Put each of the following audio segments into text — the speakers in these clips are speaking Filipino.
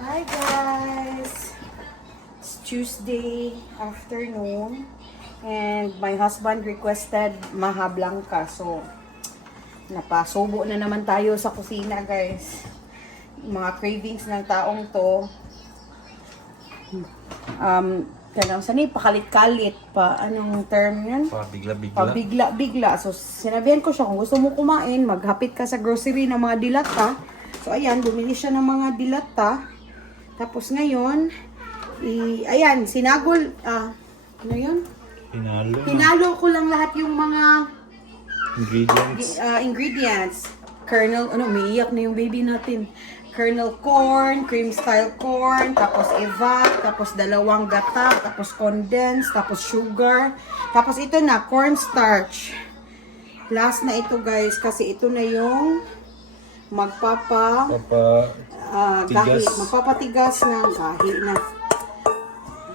Hi guys! It's Tuesday afternoon and my husband requested maha blanca. So, napasubo na naman tayo sa kusina guys. Mga cravings ng taong to. Kanang sanay, pakalit-kalit pa. Anong term yan? Pabigla-bigla. Pabigla-bigla. So, sinabihan ko siya, kung gusto mo kumain, maghapit ka sa grocery ng mga dilata. So, ayan, bumili siya ng mga dilata. Tapos ngayon, ayan, sinagol, ano yun? Hinalo ko lang lahat yung mga ingredients. Kernel, umiiyak na yung baby natin. Kernel corn, cream style corn, tapos evap, tapos dalawang gata, tapos condensed, tapos sugar. Tapos ito na, cornstarch. Last na ito guys, kasi ito na yung magpapatigas ng gahi na.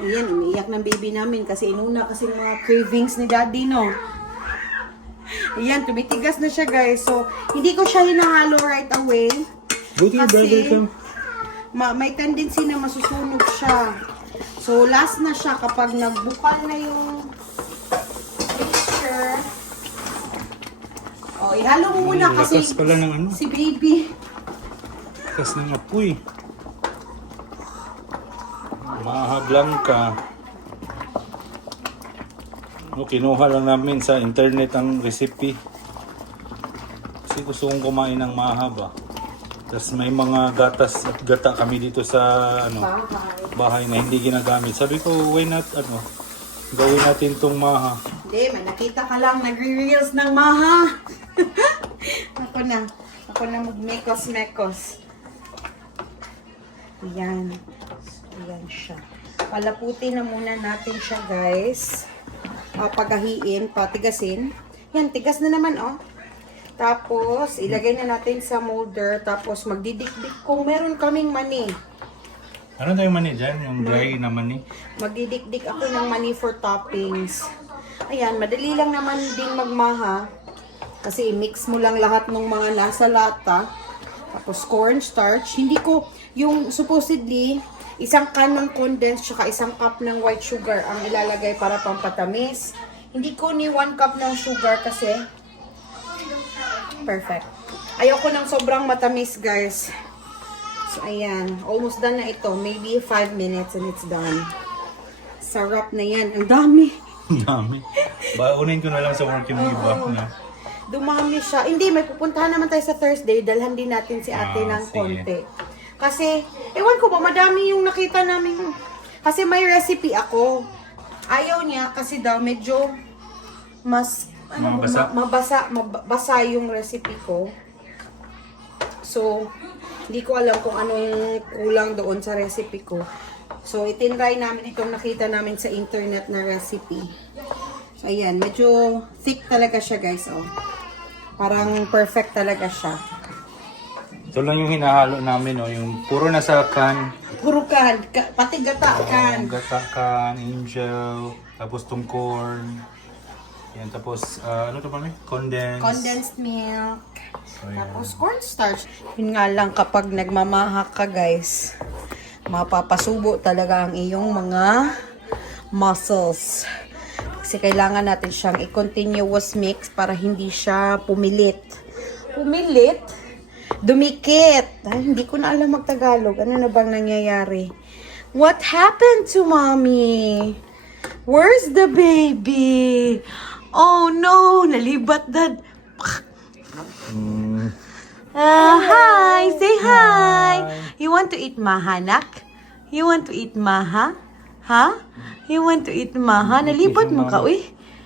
Ayan, umiiyak ng baby namin kasi inuna kasi mga cravings ni daddy, no? Ayan, tumitigas na siya guys. So, hindi ko siya hinahalo right away. Kasi may tendency na masusunog siya. So, last na siya kapag nagbukal na yung mixture. Oh, ihalo mo muna kasi pala ng ano? si baby. Lakas ng apoy. Maha blanca. Kinuha lang namin sa internet ang recipe. Kasi gusto kong kumain ng mahaba. Tapos may mga gatas at gata kami dito sa bahay na hindi ginagamit. Sabi ko, why not gawin natin tong maha. Hindi, may nakita ka lang nagre-reels ng maha. Ako na mag-mekos-mekos. Ayan. Ayan siya. Palaputin na muna natin siya guys. Pagahiin, patigasin. Yan, tigas na naman oh. Tapos, ilagay na natin sa molder. Tapos, magdidikdik kung meron kaming mani. Ano tayong mani dyan? Yung dry na mani? Magdidikdik ako ng mani for toppings. Ayan, madali lang naman din magmaha. Kasi i-mix mo lang lahat ng mga nasa lata. Tapos, cornstarch. Hindi ko, yung supposedly, isang can ng condensed tsaka isang cup ng white sugar ang ilalagay para pampatamis. Hindi ko ni 1 cup ng sugar kasi perfect. Ayoko ng sobrang matamis, guys. So, ayan. Almost done na ito. Maybe 5 minutes and it's done. Sarap na yan. Ang dami. Ang dami. Baunin ko na lang sa work yung iba na. Dumami siya. Hindi, may pupuntahan naman tayo sa Thursday. Dalhan din natin si ate ng sige. konti. Kasi, ewan ko ba, madami yung nakita namin. Kasi may recipe ako. Ayaw niya kasi daw medyo mas mabasa yung recipe ko. So, hindi ko alam kung anong kulang doon sa recipe ko. So, itinry namin itong nakita namin sa internet na recipe. So, ayan, medyo thick talaga siya guys. Oh. Parang perfect talaga siya. Ito lang yung hinahalo namin, yung puro nasa can. Puro can, pati gata can. Gata can, angel, tapos tong corn. Yan, tapos, ano ito kami? Condensed milk. So, yan. Tapos cornstarch. Yun nga lang kapag nagmamahak ka guys, mapapasubo talaga ang iyong mga muscles. Kasi kailangan natin siyang i-continuous mix para hindi siya pumilit. Pumilit? Dumikit. Ay, hindi ko na alam magtagalog. Ano na bang nangyayari? What happened to mommy? Where's the baby? Oh no, nalibat dad. Hi, say hi. You want to eat maha, nak? You want to eat maha? Ha? You want to eat maha? Nalibat mo ka, uy.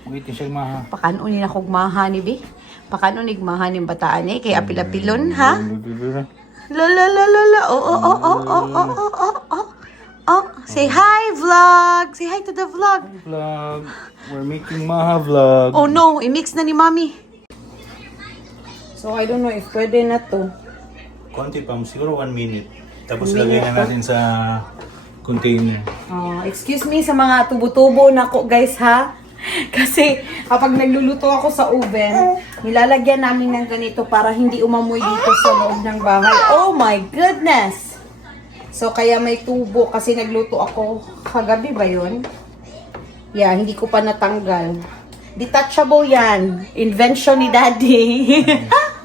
Wait, siya maha. Pakanunin akong maha ni Bi. Pakanunig maha ni bataan eh. Kaya apil-apilon, ha? La la la la la. Oh, say hi, vlog. Say hi to the vlog. Vlog. We're making maha vlog. Oh no, i-mix na ni Mami. So, I don't know if pwede na to. Konti pa, siguro 1 minute. Tapos lagay na natin sa container. Excuse me sa mga tubo-tubo na ko, guys, ha? Kasi kapag nagluluto ako sa oven, nilalagyan namin ng ganito para hindi umamoy dito sa loob ng bahay. Oh my goodness! So, kaya may tubo kasi nagluto ako kagabi ba yun? Yeah, hindi ko pa natanggal. Detachable yan. Invention ni Daddy.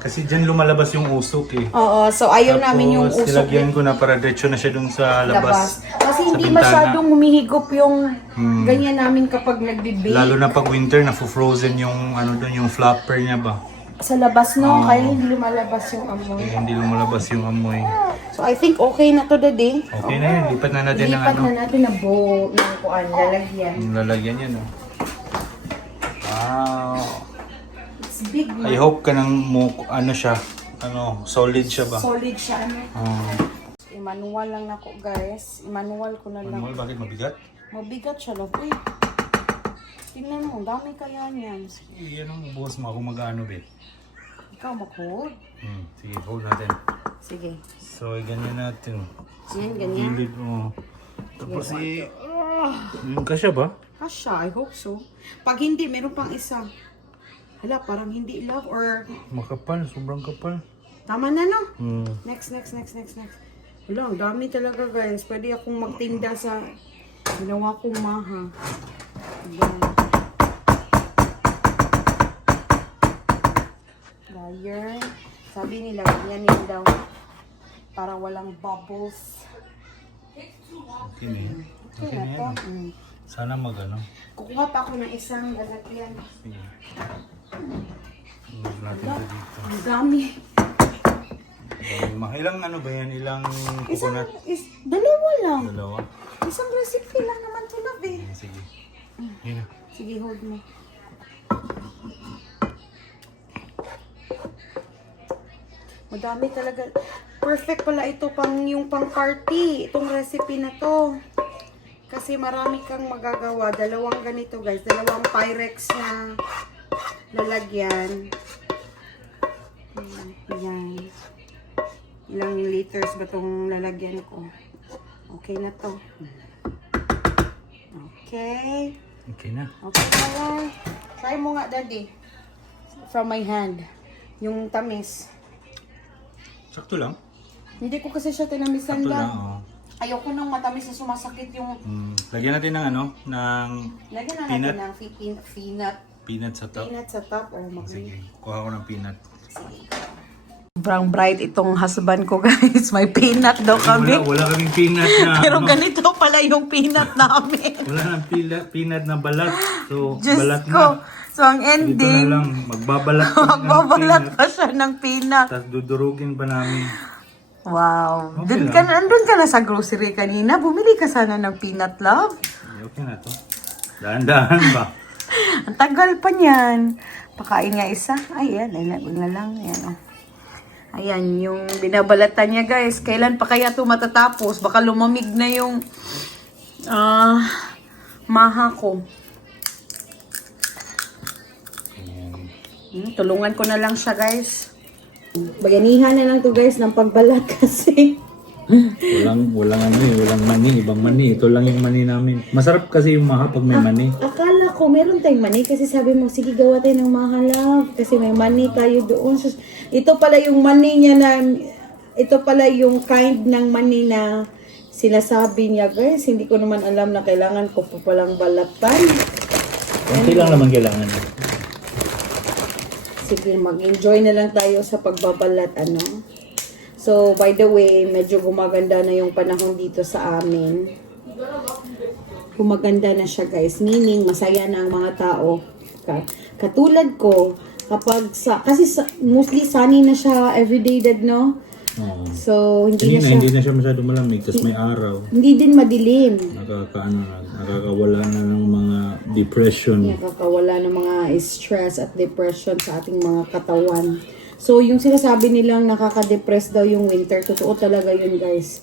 Kasi dyan lumalabas yung usok eh. Oo, so ayaw namin yung Tapos, usok. nilagyan ko na para diretso na siya dun sa labas. Kasi sa hindi bintana. masyadong humihigop yung ganyan namin kapag nagbe-bake. Lalo na pag winter, na-frozen yung ano dun, yung flapper niya ba? Sa labas, no? Kaya hindi lumalabas yung amoy. Eh, hindi lumalabas yung amoy. So, I think okay na to, Daddy. Okay na yun, lipat na natin ng Lipat ano. na natin na bowl ng kuan, lalagyan. Yung lalagyan yan, no? Wow. It's big, I hope ka ng ano siya, ano, solid siya ba? solid siya, ano. Ah. I-manual lang ako, guys. I-manual ko na lang. Ano, bakit mabigat? Mabigat siya, love. Uy, tingnan mo, dami kaya niyan. Yan ang buhos mo, ako mag-ano, babe. Ikaw mag-hold? Sige, hold natin. Sige. So, ganyan natin. Yan, ganyan. Gilid mo. Tapos yung kasya ba? Kasha, I hope so. Pag hindi, meron pang isa. Hala, parang hindi, love, or Makapal, sobrang kapal. tama na, no? Hmm. Next. Hala, ang dami talaga, guys. Pwede akong magtinda sa ginawa kong maha. Ayan. Dryer. Sabi nila, ganyanin daw. Para walang bubbles. Okay na yan. Okay na Ito. yan. Sana mag-ano. Kukuha pa ako ng isang lalagyan. Sige. Move natin ito dito. Ang dami. Ilang ano ba yan? Ilang Isang, coconut? dalawa lang. Dalawa? Isang recipe lang naman to, love, eh. Sige. Yun na. Sige, hold mo. Madami talaga. Perfect pala ito pang yung pang party. Itong recipe na to. Kasi marami kang magagawa. Dalawang ganito, guys. Dalawang Pyrex na lalagyan. Ayan. Ilang liters ba itong lalagyan ko? Okay na to. Okay. Okay na. Okay, Mara. Try mo nga, Daddy. From my hand. Yung tamis. Sakto lang. Hindi ko kasi siya tinamisan Sakto lang, lang. oh. Ayoko nang matamis na sumasakit yung... Lagyan natin ng ano, ng Lagyan na peanut. natin ng peanut. Peanut sa top. Peanut sa top. Oh, Sige, kuha ko ng peanut. Sobrang bright itong husband ko, guys. May peanut daw kami. Wala kaming peanut na Pero ano, ganito pala yung peanut namin. wala nang peanut na balat. So, Diyos balat ko. na. So, ang Dito na ending, lang, magbabalat kami ng magbabalat peanut. pa siya ng peanut. Tapos dudurugin pa namin. Wow. Okay Dun lang. andun ka na sa grocery kanina. Bumili ka sana ng peanut, love. Okay na to. Dahan-dahan ba? Ang tagal pa niyan. Pakain nga isa. Ayan, na lang. Ayan, oh. Ayan, yung binabalatan niya, guys. Kailan pa kaya ito matatapos? Baka lumamig na yung maha ko. Tulungan ko na lang siya, guys. Bayanihan na lang to, guys, ng pagbalat kasi. walang ano eh, walang mani, ibang mani. Ito lang yung mani namin. Masarap kasi yung maha pag may mani. Akala ko meron tayong mani kasi sabi mo, sige gawa tayo ng mahalap kasi may mani tayo doon. So, ito pala yung mani niya na, ito pala yung kind ng mani na sinasabi niya, guys. Hindi ko naman alam na kailangan ko pa palang balatan. Kunti lang naman kailangan. Sige, mag-enjoy na lang tayo sa pagbabalat, ano. So, by the way, medyo gumaganda na yung panahon dito sa amin. Gumaganda na siya, guys. Meaning, masaya na ang mga tao. Katulad ko, kapag mostly sunny na siya everyday, dad, no? Oo. So, hindi Hindi na siya masyado malamig kasi may araw. hindi din madilim. Nakakawala na ng mga depression. Nakakawala ng mga stress at depression sa ating mga katawan. So, yung sinasabi nilang nakaka-depress daw yung winter, totoo talaga yun, guys.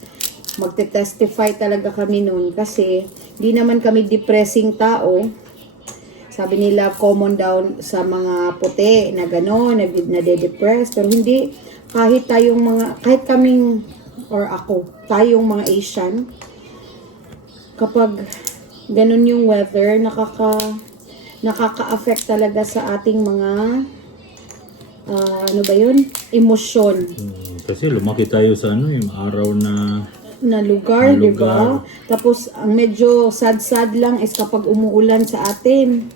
Magte-testify talaga kami nun kasi di naman kami depressing tao. Sabi nila, common down sa mga puti na gano'n, na-depress. Pero hindi, kahit kaming, or ako, tayong mga Asian, kapag ganun yung weather, nakaka-affect talaga sa ating mga ano ba yun? Emosyon. Kasi lumaki tayo sa ano, yung araw na na lugar, Na di ba? lugar. Tapos, ang medyo sad-sad lang is kapag umuulan sa atin.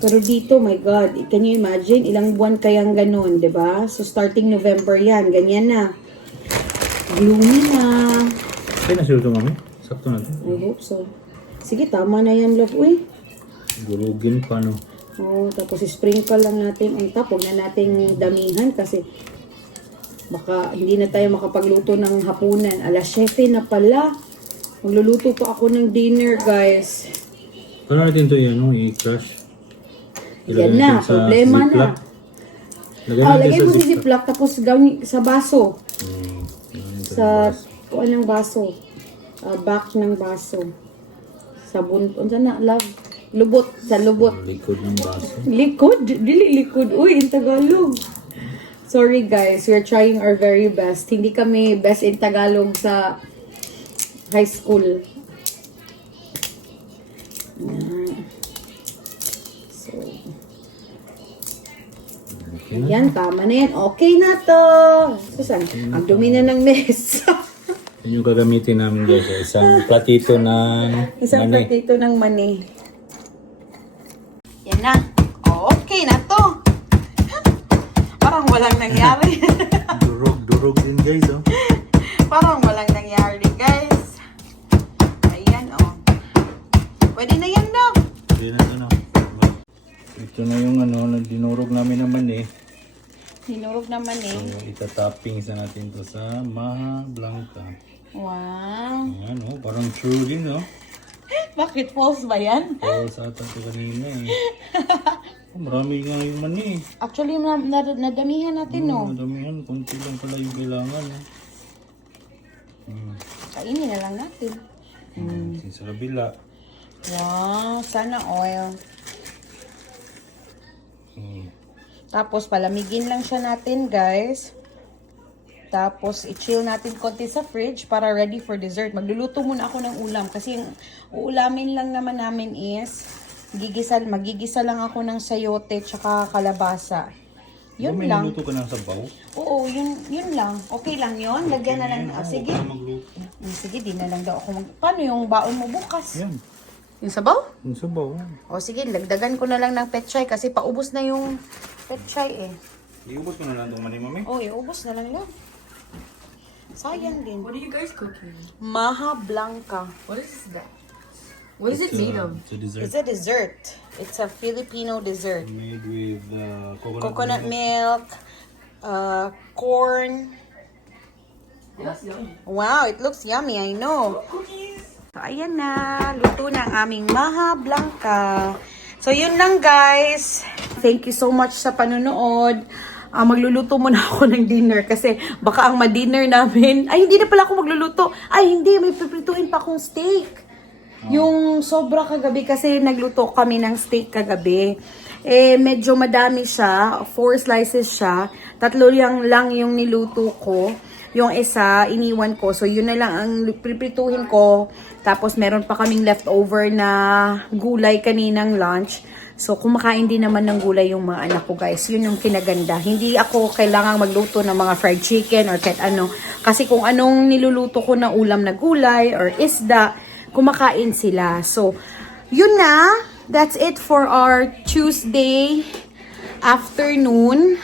Pero dito, my God, can you imagine? Ilang buwan kayang ganun, di ba? So, starting November yan, ganyan na. Gloomy na. Kaya nasilto mami? Sakto na ito. I hope so. Sige, tama na yan, love. Uy. Gurugin pa no. Oh, tapos sprinkle lang natin ang top. Huwag na nating damihan kasi baka hindi na tayo makapagluto ng hapunan. Alas 7 na pala. Magluluto pa ako ng dinner, guys. Paano natin ito yan, i-crush? Yan na, problema na. Lagay mo sa ziplock tapos gawin sa baso. Sa kuan ng baso. Back ng baso. Sa buntot. Saan na, love? Lubot. Sa lubot. Likod ng baso. Likod? Dili likod. Uy, in Tagalog. Sorry guys, we're trying our very best. Hindi kami best in Tagalog sa high school. Yan. So, yan, tama na yan. Okay na to. Susan, ang dumi na ng mesa. Yan yung gagamitin namin guys. Isang platito ng Isang mani. platito ng mani. Yan na. Okay na to. Parang walang nangyari. Durog din guys oh. Parang walang nangyari, guys. Ayan, oh. Pwede na yan daw. Yan na ano. Ito na yung dinurog namin naman eh. Hinurog naman eh. So, itatoppings na natin to sa Maha Blanca. Wow. Ayan oh, parang true din oh. Bakit false ba yan? Oo, sa atin ito kanina eh. Oh, marami nga yung mani. Actually, nadamihan natin, no? Madamihan, konti lang pala yung kailangan eh. Kainin na lang natin. Sa kabila. Wow, sana oil. Tapos, palamigin lang siya natin, guys. Tapos, i-chill natin konti sa fridge para ready for dessert. Magluluto muna ako ng ulam kasi yung uulamin lang naman namin is magigisa lang ako ng sayote tsaka kalabasa. Yun May lang. niluto ka ng sabaw? Oo, yun lang. Okay lang yun. Lagyan na lang. Sige. Magluto. Sige, di na lang daw ako Paano yung baon mo bukas? Yan, Yung sabaw? yung sabaw. O sige, lagdagan ko na lang ng petchay kasi paubos na yung petchay eh. Iubos mo na lang itong mani, mami. Oh, iubos na lang yun. Sayang din. What are you guys cooking? Maha Blanca. What is that? What is it made of? It's a dessert It's a dessert. It's a Filipino dessert. made with Coconut milk, corn. It looks yummy. Wow, it looks yummy, I know. So, ayan na. Luto na ang aming Maha Blanca. So, yun lang, guys. Thank you so much sa panonood. Magluluto muna ako ng dinner kasi baka ang ma-dinner namin... Ay, hindi na pala ako magluluto. Ay, hindi. May piprituhin pa akong steak. Yung sobra kagabi kasi nagluto kami ng steak kagabi. Eh, medyo madami siya. 4 slices siya. 3 lang yung niluto ko. Yung isa, iniwan ko. So, yun na lang ang piprituhin ko. Tapos, meron pa kaming leftover na gulay kaninang lunch. So, kumakain din naman ng gulay yung mga anak ko, guys. Yun yung kinaganda. Hindi ako kailangang magluto ng mga fried chicken or kahit ano. Kasi kung anong niluluto ko na ulam na gulay or isda, kumakain sila. So, yun na. That's it for our Tuesday afternoon.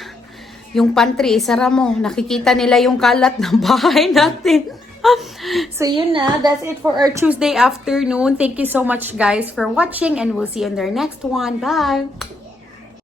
Yung pantry, isara mo. Nakikita nila yung kalat ng bahay natin. So, yun na. That's it for our Tuesday afternoon. Thank you so much, guys, for watching. And we'll see you in their next one. Bye!